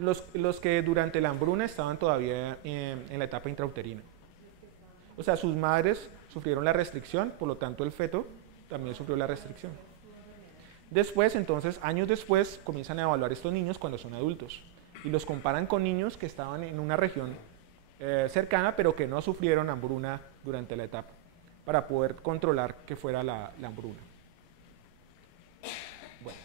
Los que durante la hambruna estaban todavía en la etapa intrauterina. O sea, sus madres sufrieron la restricción, por lo tanto el feto también sufrió la restricción. Después, entonces, años después, comienzan a evaluar estos niños cuando son adultos y los comparan con niños que estaban en una región cercana, pero que no sufrieron hambruna durante la etapa, para poder controlar que fuera la hambruna. Bueno.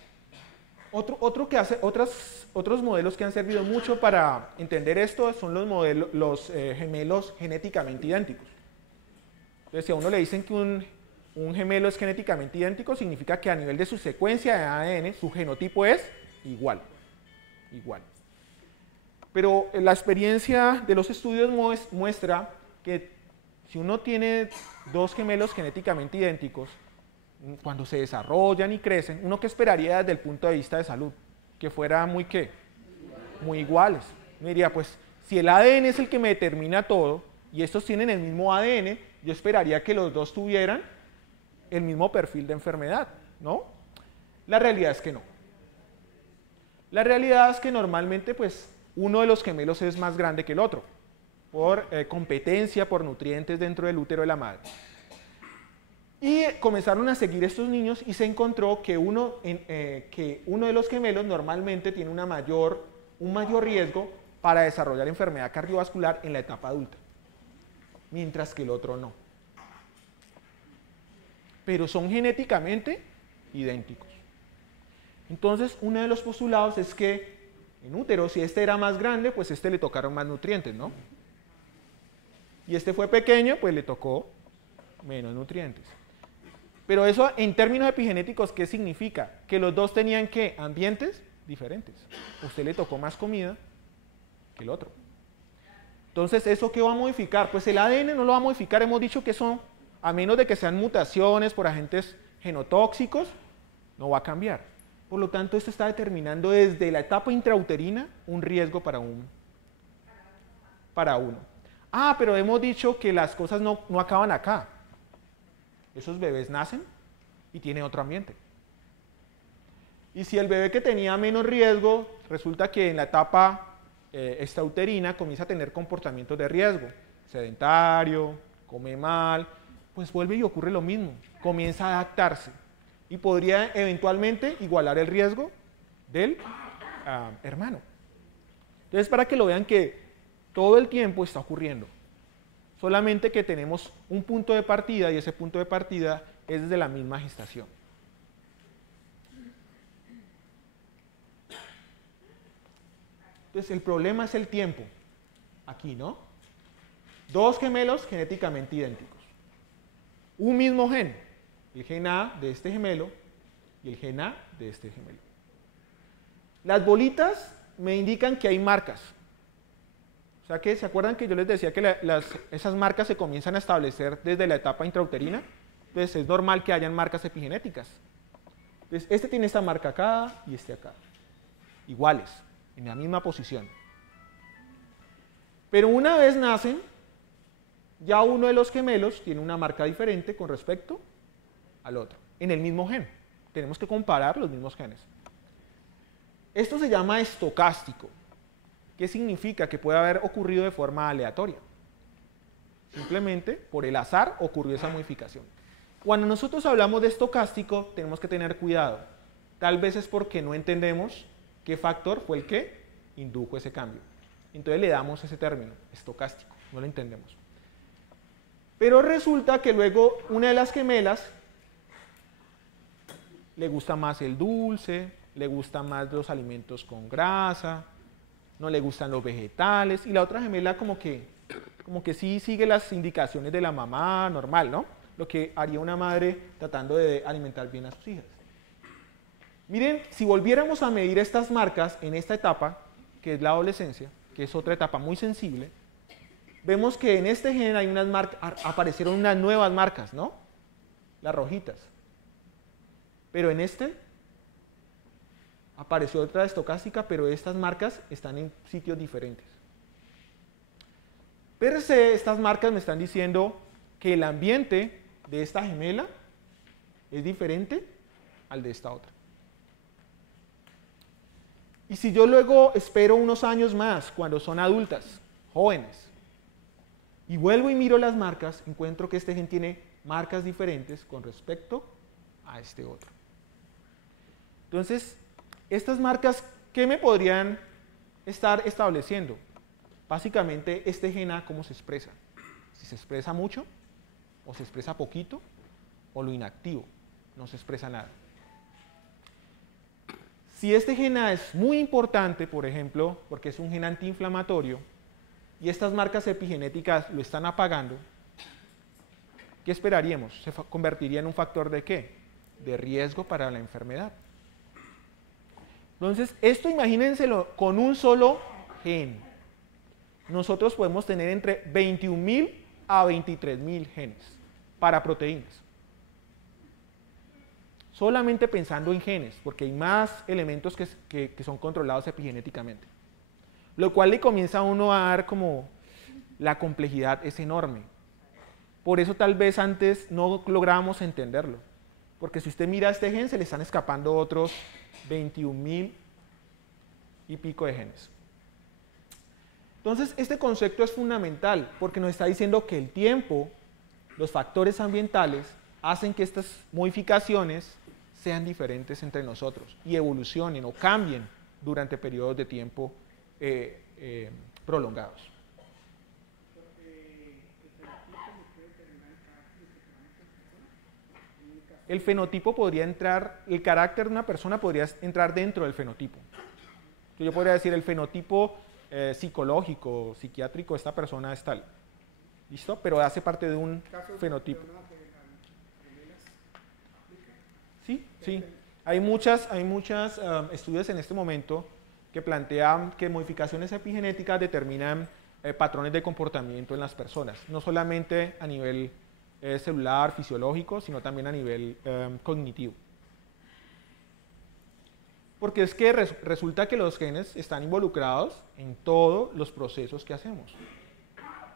Otros modelos que han servido mucho para entender esto son los gemelos genéticamente idénticos. Entonces, si a uno le dicen que un gemelo es genéticamente idéntico, significa que a nivel de su secuencia de ADN, su genotipo es igual. Pero la experiencia de los estudios muestra que si uno tiene dos gemelos genéticamente idénticos, cuando se desarrollan y crecen, uno que esperaría desde el punto de vista de salud, que fuera muy iguales. Uno diría, pues, si el ADN es el que me determina todo, y estos tienen el mismo ADN, yo esperaría que los dos tuvieran el mismo perfil de enfermedad, ¿no? La realidad es que no. La realidad es que normalmente, pues, uno de los gemelos es más grande que el otro, por competencia, por nutrientes dentro del útero de la madre. Y comenzaron a seguir estos niños y se encontró que uno de los gemelos normalmente tiene un mayor riesgo para desarrollar enfermedad cardiovascular en la etapa adulta, mientras que el otro no. Pero son genéticamente idénticos. Entonces, uno de los postulados es que en útero, si este era más grande, pues este le tocaron más nutrientes, ¿no? Y este fue pequeño, pues le tocó menos nutrientes. Pero eso, en términos epigenéticos, ¿qué significa? Que los dos tenían, ¿qué? Ambientes diferentes. A usted le tocó más comida que el otro. Entonces, ¿eso qué va a modificar? Pues el ADN no lo va a modificar, hemos dicho que eso, a menos de que sean mutaciones por agentes genotóxicos, no va a cambiar. Por lo tanto, esto está determinando desde la etapa intrauterina un riesgo para uno. Pero hemos dicho que las cosas no acaban acá. Esos bebés nacen y tienen otro ambiente. Y si el bebé que tenía menos riesgo, resulta que en la etapa extrauterina comienza a tener comportamientos de riesgo, sedentario, come mal, pues vuelve y ocurre lo mismo, comienza a adaptarse y podría eventualmente igualar el riesgo del hermano. Entonces, para que lo vean que todo el tiempo está ocurriendo, solamente que tenemos un punto de partida y ese punto de partida es desde la misma gestación. Entonces, el problema es el tiempo, aquí, ¿no? Dos gemelos genéticamente idénticos. Un mismo gen, el gen A de este gemelo y el gen A de este gemelo. Las bolitas me indican que hay marcas. O sea que, ¿se acuerdan que yo les decía que esas marcas se comienzan a establecer desde la etapa intrauterina? Entonces es normal que hayan marcas epigenéticas. Entonces este tiene esta marca acá y este acá. Iguales, en la misma posición. Pero una vez nacen, ya uno de los gemelos tiene una marca diferente con respecto al otro, en el mismo gen. Tenemos que comparar los mismos genes. Esto se llama estocástico. ¿Qué significa? Que puede haber ocurrido de forma aleatoria. Simplemente por el azar ocurrió esa modificación. Cuando nosotros hablamos de estocástico, tenemos que tener cuidado. Tal vez es porque no entendemos qué factor fue el que indujo ese cambio. Entonces le damos ese término, estocástico, no lo entendemos. Pero resulta que luego una de las gemelas le gusta más el dulce, le gustan más los alimentos con grasa, no le gustan los vegetales, y la otra gemela como que sí sigue las indicaciones de la mamá normal, ¿no? Lo que haría una madre tratando de alimentar bien a sus hijas. Miren, si volviéramos a medir estas marcas en esta etapa, que es la adolescencia, que es otra etapa muy sensible, vemos que en este gen hay aparecieron unas nuevas marcas, ¿no? Las rojitas. Pero en este apareció otra estocástica, pero estas marcas están en sitios diferentes. Per se, estas marcas me están diciendo que el ambiente de esta gemela es diferente al de esta otra. Y si yo luego espero unos años más, cuando son adultas, jóvenes, y vuelvo y miro las marcas, encuentro que este gen tiene marcas diferentes con respecto a este otro. Entonces, estas marcas, ¿qué me podrían estar estableciendo? Básicamente, este gen A, ¿cómo se expresa? Si se expresa mucho, o se expresa poquito, o lo inactivo, no se expresa nada. Si este gen A es muy importante, por ejemplo, porque es un gen antiinflamatorio, y estas marcas epigenéticas lo están apagando, ¿qué esperaríamos? ¿Se convertiría en un factor de qué? De riesgo para la enfermedad. Entonces, esto imagínenselo con un solo gen. Nosotros podemos tener entre 21.000 a 23.000 genes para proteínas. Solamente pensando en genes, porque hay más elementos que son controlados epigenéticamente. Lo cual le comienza a uno a dar como la complejidad es enorme. Por eso tal vez antes no lográbamos entenderlo. Porque si usted mira este gen, se le están escapando otros 21.000 y pico de genes. Entonces, este concepto es fundamental porque nos está diciendo que el tiempo, los factores ambientales, hacen que estas modificaciones sean diferentes entre nosotros y evolucionen o cambien durante periodos de tiempo prolongados. El fenotipo podría entrar, el carácter de una persona podría entrar dentro del fenotipo. Yo podría decir el fenotipo psicológico, psiquiátrico, esta persona es tal. ¿Listo? Pero hace parte de un fenotipo. Sí, sí. Hay muchos estudios en este momento que plantean que modificaciones epigenéticas determinan patrones de comportamiento en las personas, no solamente a nivel celular, fisiológico, sino también a nivel cognitivo. Porque es que resulta que los genes están involucrados en todos los procesos que hacemos,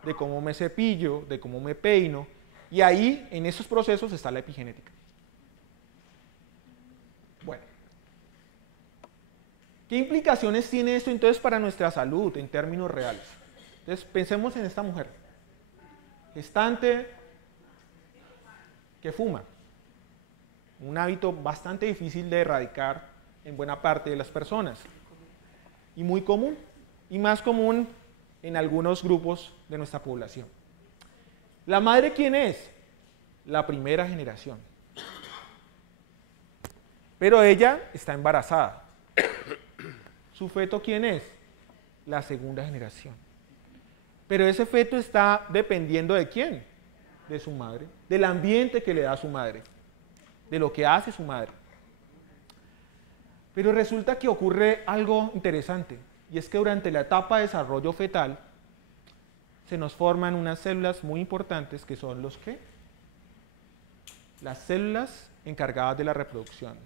de cómo me cepillo, de cómo me peino, y ahí, en esos procesos, está la epigenética. Bueno. ¿Qué implicaciones tiene esto entonces para nuestra salud en términos reales? Entonces pensemos en esta mujer, gestante, que fuma, un hábito bastante difícil de erradicar en buena parte de las personas y muy común, y más común en algunos grupos de nuestra población. ¿La madre quién es? La primera generación. Pero ella está embarazada. ¿Su feto quién es? La segunda generación. Pero ese feto está dependiendo ¿de quién? De su madre, del ambiente que le da su madre, de lo que hace su madre. Pero resulta que ocurre algo interesante, y es que durante la etapa de desarrollo fetal se nos forman unas células muy importantes que son los ¿qué? Las células encargadas de la reproducción.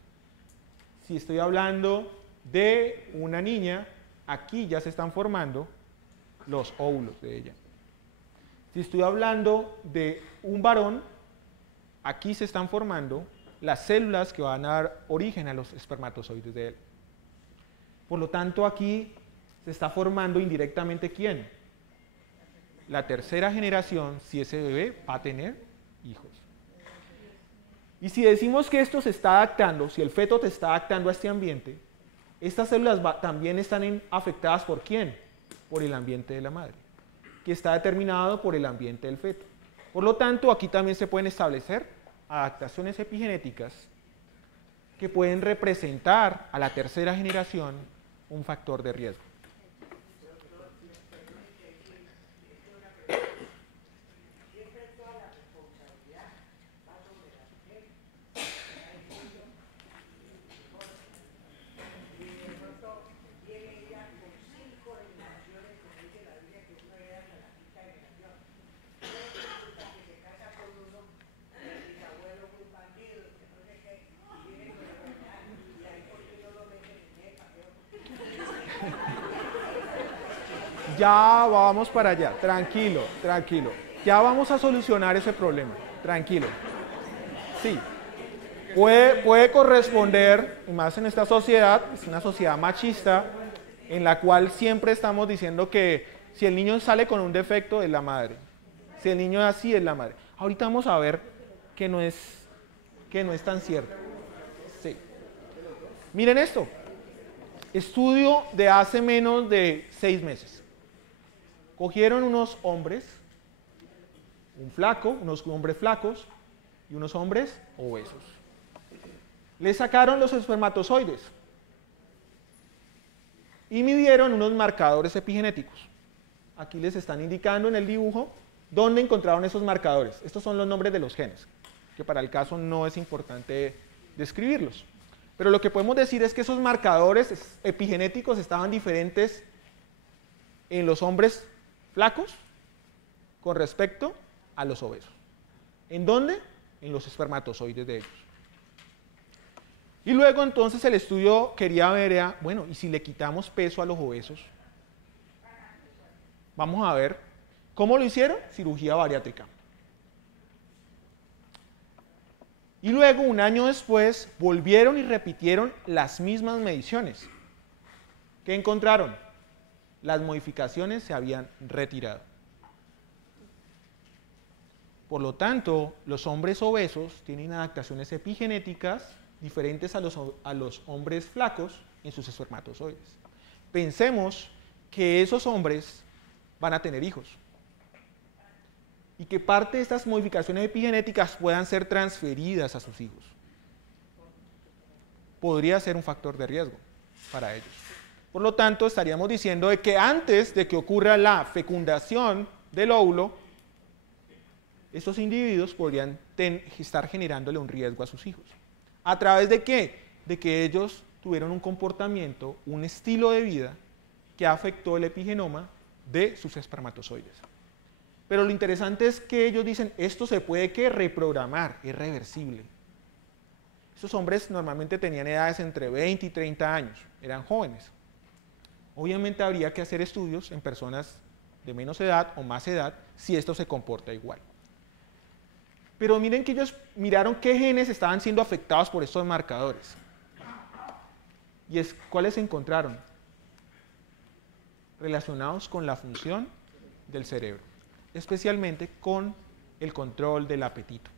Si estoy hablando de una niña, aquí ya se están formando los óvulos de ella. Si estoy hablando de un varón, aquí se están formando las células que van a dar origen a los espermatozoides de él. Por lo tanto, aquí se está formando indirectamente ¿quién? La tercera generación, si ese bebé va a tener hijos. Y si decimos que esto se está adaptando, si el feto te está adaptando a este ambiente, estas células también están afectadas ¿por quién? Por el ambiente de la madre, que está determinado por el ambiente del feto. Por lo tanto, aquí también se pueden establecer adaptaciones epigenéticas que pueden representar a la tercera generación un factor de riesgo. Ya vamos para allá, tranquilo, tranquilo. Ya vamos a solucionar ese problema, tranquilo. Sí. Ok, puede corresponder, y más en esta sociedad, es una sociedad machista, en la cual siempre estamos diciendo que si el niño sale con un defecto es la madre, si el niño es así es la madre. Ahorita vamos a ver que no es tan cierto. Sí. Miren esto, estudio de hace menos de 6 meses. Cogieron unos hombres, unos hombres flacos y unos hombres obesos. Les sacaron los espermatozoides y midieron unos marcadores epigenéticos. Aquí les están indicando en el dibujo dónde encontraron esos marcadores. Estos son los nombres de los genes, que para el caso no es importante describirlos. Pero lo que podemos decir es que esos marcadores epigenéticos estaban diferentes en los hombres flacos con respecto a los obesos. ¿En dónde? En los espermatozoides de ellos. Y luego entonces el estudio quería ver, bueno, ¿y si le quitamos peso a los obesos? Vamos a ver cómo lo hicieron, cirugía bariátrica. Y luego, un año después, volvieron y repitieron las mismas mediciones. ¿Qué encontraron? Las modificaciones se habían retirado. Por lo tanto, los hombres obesos tienen adaptaciones epigenéticas diferentes a los hombres flacos en sus espermatozoides. Pensemos que esos hombres van a tener hijos y que parte de estas modificaciones epigenéticas puedan ser transferidas a sus hijos. Podría ser un factor de riesgo para ellos. Por lo tanto, estaríamos diciendo de que antes de que ocurra la fecundación del óvulo, estos individuos podrían estar generándole un riesgo a sus hijos. ¿A través de qué? De que ellos tuvieron un comportamiento, un estilo de vida que afectó el epigenoma de sus espermatozoides. Pero lo interesante es que ellos dicen, esto se puede reprogramar, es reversible. Estos hombres normalmente tenían edades entre 20 y 30 años, eran jóvenes. Obviamente habría que hacer estudios en personas de menos edad o más edad si esto se comporta igual. Pero miren que ellos miraron qué genes estaban siendo afectados por estos marcadores. ¿Y cuáles se encontraron? Relacionados con la función del cerebro, especialmente con el control del apetito.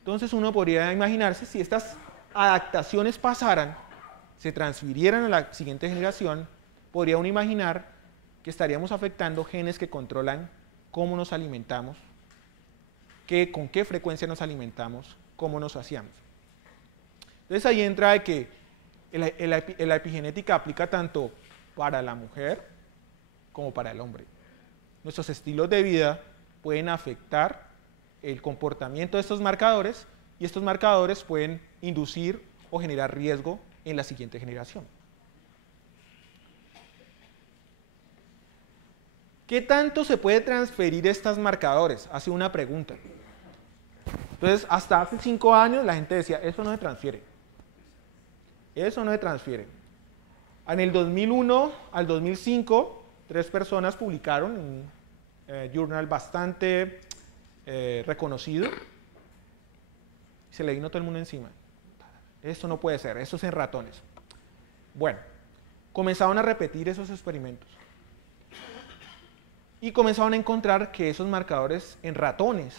Entonces uno podría imaginarse si estas adaptaciones pasaran, se transfirieran a la siguiente generación, podría uno imaginar que estaríamos afectando genes que controlan cómo nos alimentamos, con qué frecuencia nos alimentamos, cómo nos saciamos. Entonces ahí entra de que la epigenética aplica tanto para la mujer como para el hombre. Nuestros estilos de vida pueden afectar el comportamiento de estos marcadores y estos marcadores pueden inducir o generar riesgo en la siguiente generación. ¿Qué tanto se puede transferir estos marcadores? Hace una pregunta. Entonces, hasta hace 5 años la gente decía, eso no se transfiere. Eso no se transfiere. En el 2001 al 2005, 3 personas publicaron en un journal bastante reconocido. Se le vino todo el mundo encima. Esto no puede ser, esto es en ratones. Bueno, comenzaron a repetir esos experimentos. Y comenzaron a encontrar que esos marcadores en ratones,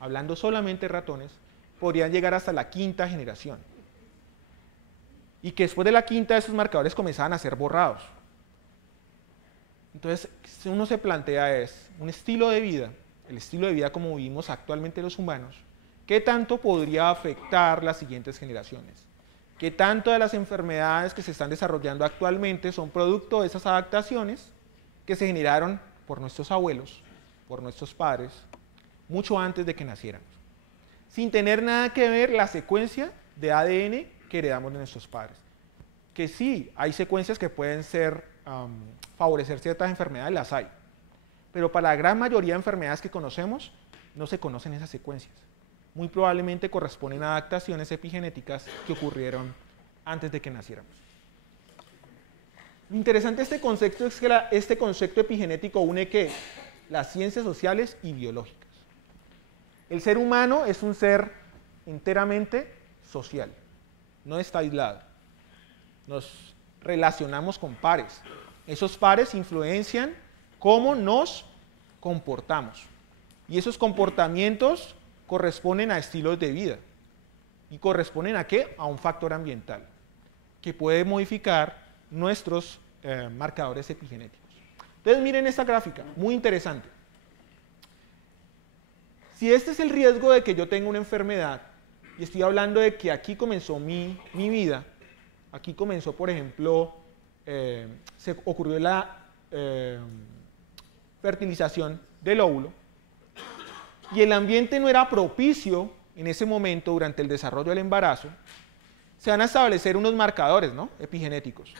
hablando solamente de ratones, podrían llegar hasta la 5ª generación. Y que después de la 5ª esos marcadores comenzaban a ser borrados. Entonces, si uno se plantea es un estilo de vida, el estilo de vida como vivimos actualmente los humanos, ¿qué tanto podría afectar las siguientes generaciones? ¿Qué tanto de las enfermedades que se están desarrollando actualmente son producto de esas adaptaciones que se generaron por nuestros abuelos, por nuestros padres, mucho antes de que naciéramos, sin tener nada que ver la secuencia de ADN que heredamos de nuestros padres? Que sí, hay secuencias que pueden favorecer ciertas enfermedades, las hay, pero para la gran mayoría de enfermedades que conocemos, no se conocen esas secuencias. Muy probablemente corresponden a adaptaciones epigenéticas que ocurrieron antes de que naciéramos. Lo interesante de este concepto es que este concepto epigenético une ¿qué? Las ciencias sociales y biológicas. El ser humano es un ser enteramente social, no está aislado. Nos relacionamos con pares. Esos pares influencian cómo nos comportamos. Y esos comportamientos corresponden a estilos de vida. ¿Y corresponden a qué? A un factor ambiental, que puede modificar nuestros marcadores epigenéticos. Entonces miren esta gráfica, muy interesante. Si este es el riesgo de que yo tenga una enfermedad, y estoy hablando de que aquí comenzó mi vida, aquí comenzó, por ejemplo, se ocurrió la fertilización del óvulo, y el ambiente no era propicio en ese momento durante el desarrollo del embarazo, se van a establecer unos marcadores, ¿no?, epigenéticos.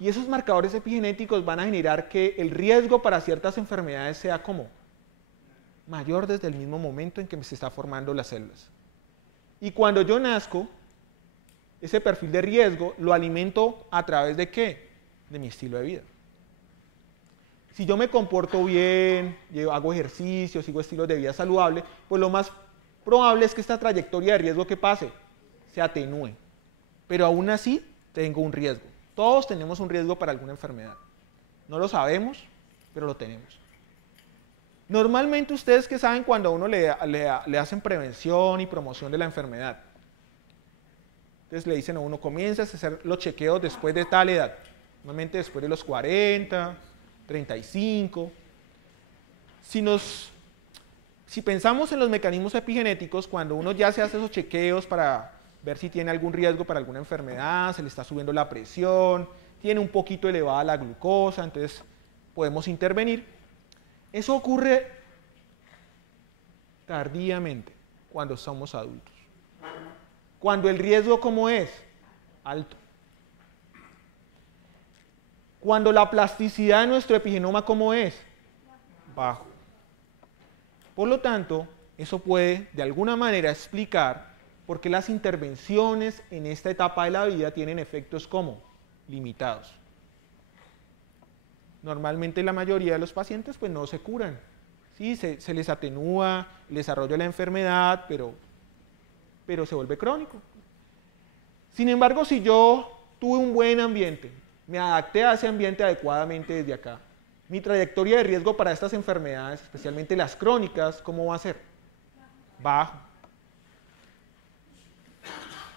Y esos marcadores epigenéticos van a generar que el riesgo para ciertas enfermedades sea como mayor desde el mismo momento en que se está formando las células. Y cuando yo nazco, ese perfil de riesgo lo alimento a través de ¿qué? De mi estilo de vida. Si yo me comporto bien, hago ejercicio, sigo estilos de vida saludable, pues lo más probable es que esta trayectoria de riesgo que pase se atenúe. Pero aún así tengo un riesgo. Todos tenemos un riesgo para alguna enfermedad. No lo sabemos, pero lo tenemos. Normalmente ustedes que saben cuando a uno le hacen prevención y promoción de la enfermedad. Entonces le dicen a uno, comienzas a hacer los chequeos después de tal edad. Normalmente después de los 40, 35. Si pensamos en los mecanismos epigenéticos, cuando uno ya se hace esos chequeos para ver si tiene algún riesgo para alguna enfermedad, se le está subiendo la presión, tiene un poquito elevada la glucosa, entonces podemos intervenir. Eso ocurre tardíamente cuando somos adultos. Cuando el riesgo, ¿cómo es? Alto. Cuando la plasticidad de nuestro epigenoma, ¿cómo es? Bajo. Por lo tanto, eso puede de alguna manera explicar por qué las intervenciones en esta etapa de la vida tienen efectos como limitados. Normalmente la mayoría de los pacientes pues no se curan. Sí, se les atenúa el desarrollo de la enfermedad, pero se vuelve crónico. Sin embargo, si yo tuve un buen ambiente, me adapté a ese ambiente adecuadamente desde acá, mi trayectoria de riesgo para estas enfermedades, especialmente las crónicas, ¿cómo va a ser? Bajo.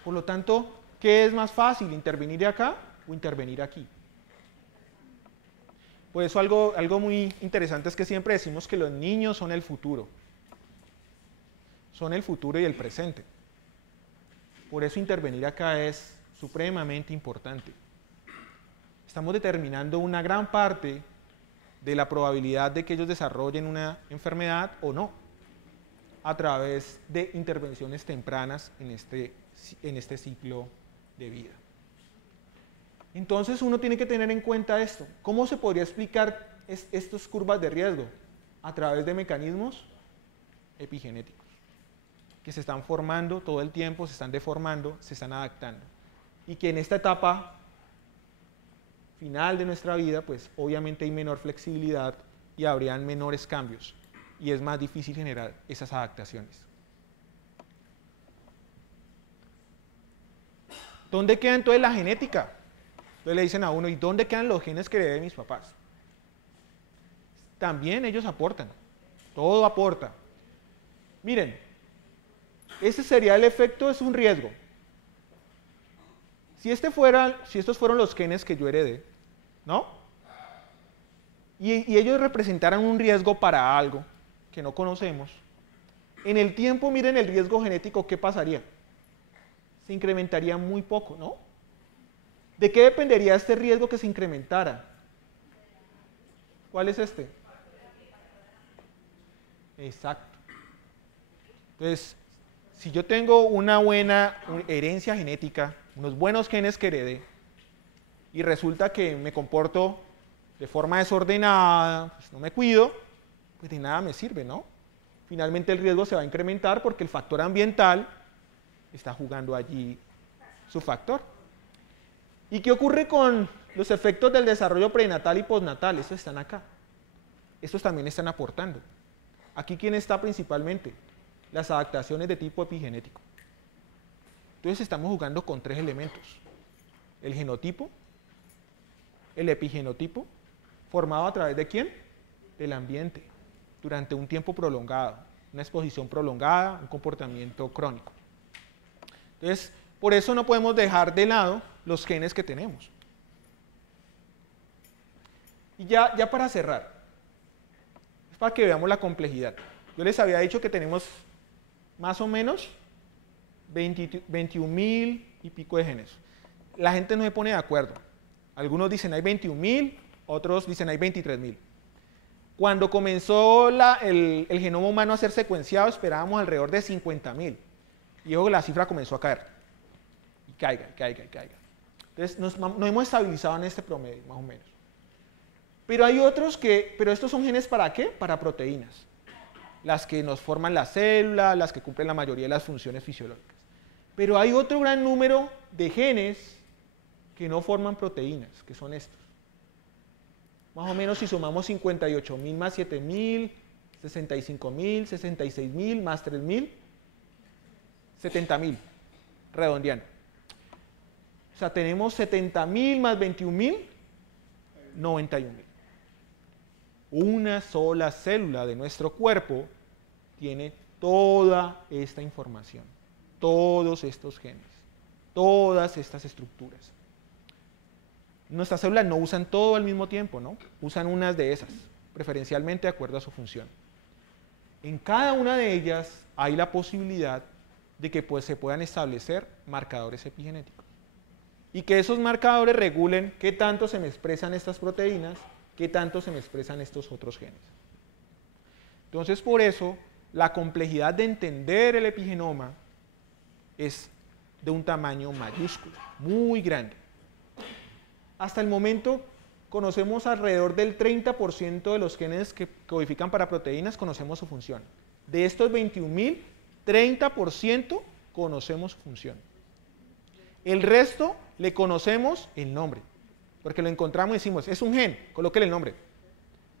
Por lo tanto, ¿qué es más fácil? ¿Intervenir acá o intervenir aquí? Por eso algo muy interesante es que siempre decimos que los niños son el futuro. Son el futuro y el presente. Por eso intervenir acá es supremamente importante. Estamos determinando una gran parte de la probabilidad de que ellos desarrollen una enfermedad o no, a través de intervenciones tempranas en este ciclo de vida. Entonces uno tiene que tener en cuenta esto. ¿Cómo se podría explicar estas curvas de riesgo? A través de mecanismos epigenéticos, que se están formando todo el tiempo, se están deformando, se están adaptando. Y que en esta etapa final de nuestra vida, pues obviamente hay menor flexibilidad y habrían menores cambios. Y es más difícil generar esas adaptaciones. ¿Dónde queda entonces la genética? Entonces le dicen a uno, ¿y dónde quedan los genes que heredé de mis papás? También ellos aportan, todo aporta. Miren, ese sería el efecto, es un riesgo. Si estos fueron los genes que yo heredé, ¿no? Y ellos representaran un riesgo para algo que no conocemos, en el tiempo, miren el riesgo genético, ¿qué pasaría? Se incrementaría muy poco, ¿no? ¿De qué dependería este riesgo que se incrementara? ¿Cuál es este? Exacto. Entonces, si yo tengo una buena herencia genética, unos buenos genes que heredé, y resulta que me comporto de forma desordenada, pues no me cuido, pues de nada me sirve, ¿no? Finalmente el riesgo se va a incrementar porque el factor ambiental está jugando allí su factor. ¿Y qué ocurre con los efectos del desarrollo prenatal y postnatal? Estos están acá. Estos también están aportando. Aquí, ¿quién está principalmente? Las adaptaciones de tipo epigenético. Entonces estamos jugando con 3 elementos. El genotipo, el epigenotipo, formado a través de ¿quién? Del ambiente, durante un tiempo prolongado, una exposición prolongada, un comportamiento crónico. Entonces, por eso no podemos dejar de lado los genes que tenemos. Y ya para cerrar, es para que veamos la complejidad. Yo les había dicho que tenemos más o menos 21.000 y pico de genes. La gente no se pone de acuerdo. Algunos dicen hay 21.000, otros dicen hay 23.000. Cuando comenzó el genoma humano a ser secuenciado, esperábamos alrededor de 50.000. Y luego la cifra comenzó a caer. Y caiga. Entonces nos hemos estabilizado en este promedio, más o menos. Pero hay otros pero estos son genes ¿para qué? Para proteínas. Las que nos forman la célula, las que cumplen la mayoría de las funciones fisiológicas. Pero hay otro gran número de genes que no forman proteínas, que son estos. Más o menos si sumamos 58.000 más 7.000, 65.000, 66.000 más 3.000, 70.000, redondeando. O sea, tenemos 70.000 más 21.000, 91.000. Una sola célula de nuestro cuerpo tiene toda esta información, todos estos genes, todas estas estructuras. Nuestras células no usan todo al mismo tiempo, ¿no? Usan unas de esas, preferencialmente de acuerdo a su función. En cada una de ellas hay la posibilidad de que se puedan establecer marcadores epigenéticos. Y que esos marcadores regulen qué tanto se me expresan estas proteínas, qué tanto se me expresan estos otros genes. Entonces, por eso, la complejidad de entender el epigenoma es de un tamaño mayúsculo, muy grande. Hasta el momento conocemos alrededor del 30% de los genes que codifican para proteínas, conocemos su función. De estos 21.000, 30% conocemos su función. El resto le conocemos el nombre, porque lo encontramos y decimos, es un gen, colóquele el nombre.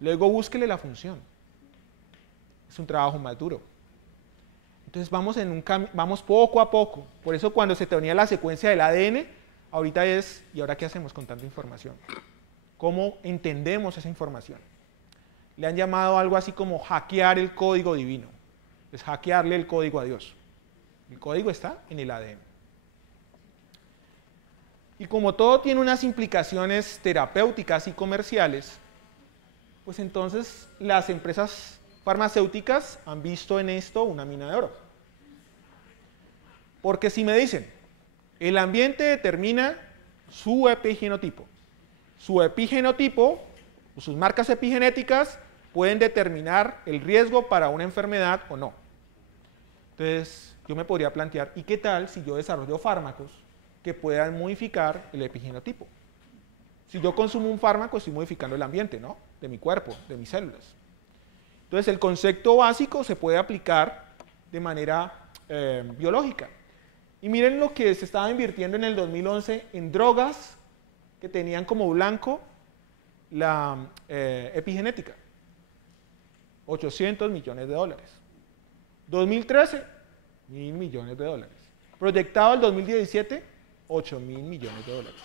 Luego búsquele la función. Es un trabajo más duro. Entonces vamos poco a poco. Por eso cuando se tenía la secuencia del ADN, ahorita es, ¿y ahora qué hacemos con tanta información? ¿Cómo entendemos esa información? Le han llamado algo así como hackear el código divino. Es hackearle el código a Dios. El código está en el ADN. Y como todo tiene unas implicaciones terapéuticas y comerciales, pues entonces las empresas farmacéuticas han visto en esto una mina de oro. Porque si me dicen, el ambiente determina su epigenotipo. Su epigenotipo, o sus marcas epigenéticas, pueden determinar el riesgo para una enfermedad o no. Entonces, yo me podría plantear, ¿y qué tal si yo desarrollo fármacos que puedan modificar el epigenotipo? Si yo consumo un fármaco, estoy modificando el ambiente, ¿no? De mi cuerpo, de mis células. Entonces, el concepto básico se puede aplicar de manera biológica. Y miren lo que se estaba invirtiendo en el 2011 en drogas que tenían como blanco la epigenética. 800 millones de dólares. 2013, 1.000 millones de dólares. Proyectado el 2017, 8.000 millones de dólares.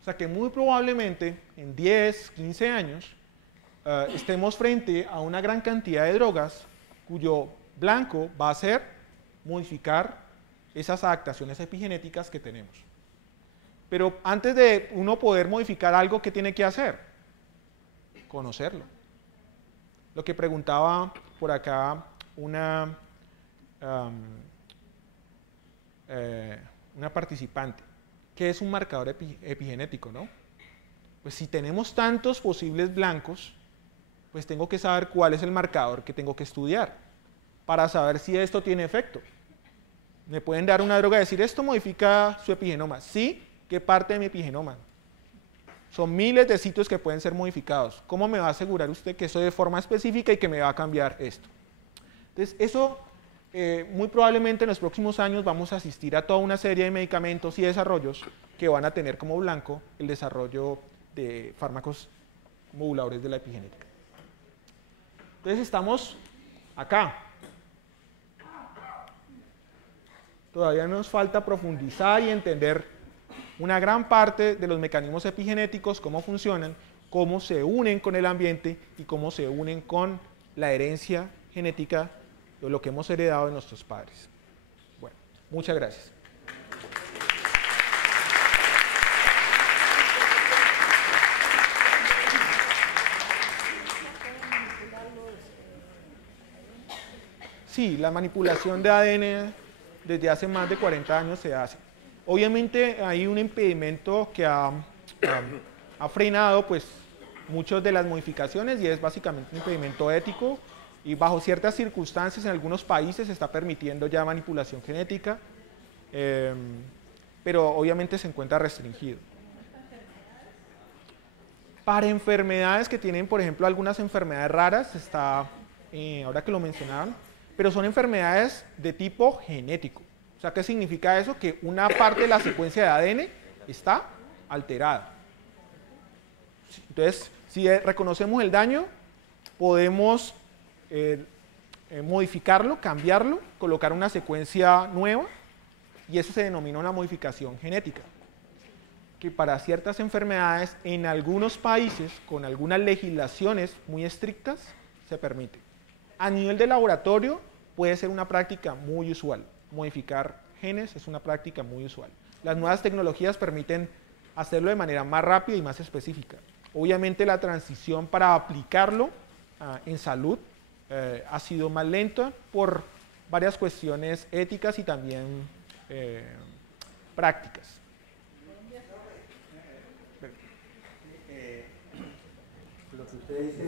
O sea que muy probablemente en 10, 15 años estemos frente a una gran cantidad de drogas cuyo blanco va a ser modificar esas adaptaciones epigenéticas que tenemos. Pero antes de uno poder modificar algo, ¿qué tiene que hacer? Conocerlo. Lo que preguntaba por acá una participante, ¿qué es un marcador epigenético, no? Pues si tenemos tantos posibles blancos, pues tengo que saber cuál es el marcador que tengo que estudiar para saber si esto tiene efecto. Me pueden dar una droga y decir, esto modifica su epigenoma. Sí, ¿qué parte de mi epigenoma? Son miles de sitios que pueden ser modificados. ¿Cómo me va a asegurar usted que eso de forma específica y que me va a cambiar esto? Entonces, eso muy probablemente en los próximos años vamos a asistir a toda una serie de medicamentos y desarrollos que van a tener como blanco el desarrollo de fármacos moduladores de la epigenética. Entonces, estamos acá. todavía nos falta profundizar y entender una gran parte de los mecanismos epigenéticos, cómo funcionan, cómo se unen con el ambiente y cómo se unen con la herencia genética de lo que hemos heredado de nuestros padres. Bueno, muchas gracias. Sí, la manipulación de ADN desde hace más de 40 años se hace. Obviamente hay un impedimento que ha frenado pues, muchas de las modificaciones y es básicamente un impedimento ético y bajo ciertas circunstancias en algunos países se está permitiendo ya manipulación genética, pero obviamente se encuentra restringido. Para enfermedades que tienen, por ejemplo, algunas enfermedades raras, está, ahora que lo mencionaban, pero son enfermedades de tipo genético. O sea, ¿qué significa eso? Que una parte de la secuencia de ADN está alterada. Entonces, si reconocemos el daño, podemos modificarlo, cambiarlo, colocar una secuencia nueva, y eso se denomina una modificación genética. Que para ciertas enfermedades, en algunos países, con algunas legislaciones muy estrictas, se permite. A nivel de laboratorio puede ser una práctica muy usual. Modificar genes es una práctica muy usual. Las nuevas tecnologías permiten hacerlo de manera más rápida y más específica. Obviamente la transición para aplicarlo en salud ha sido más lenta por varias cuestiones éticas y también prácticas. Lo que usted dice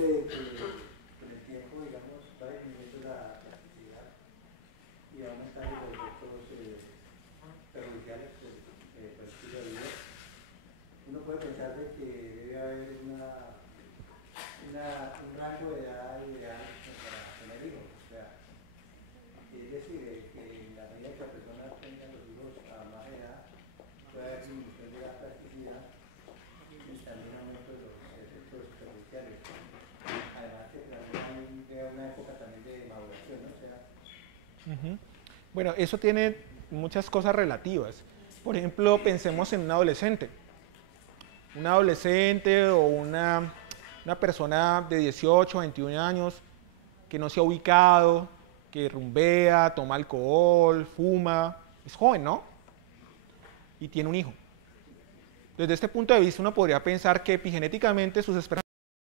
con el tiempo, digamos, va disminuyendo la plasticidad y va aumentando los efectos perjudiciales por el estilo de vida. Uno puede pensar de que debe haber un rango de edad ideal para tener hijos. O sea, es decir, que en la medida que la persona tenga los hijos a más edad, puede haber disminución de la plasticidad y también aumento de los efectos perjudiciales. Además que también hay una época también de maduración, ¿no? O sea, Bueno, eso tiene muchas cosas relativas. Por ejemplo, pensemos en un adolescente. Un adolescente o una persona de 18, 21 años que no se ha ubicado, que rumbea, toma alcohol, fuma, es joven, ¿no? Y tiene un hijo. Desde este punto de vista uno podría pensar que epigenéticamente sus esperanzas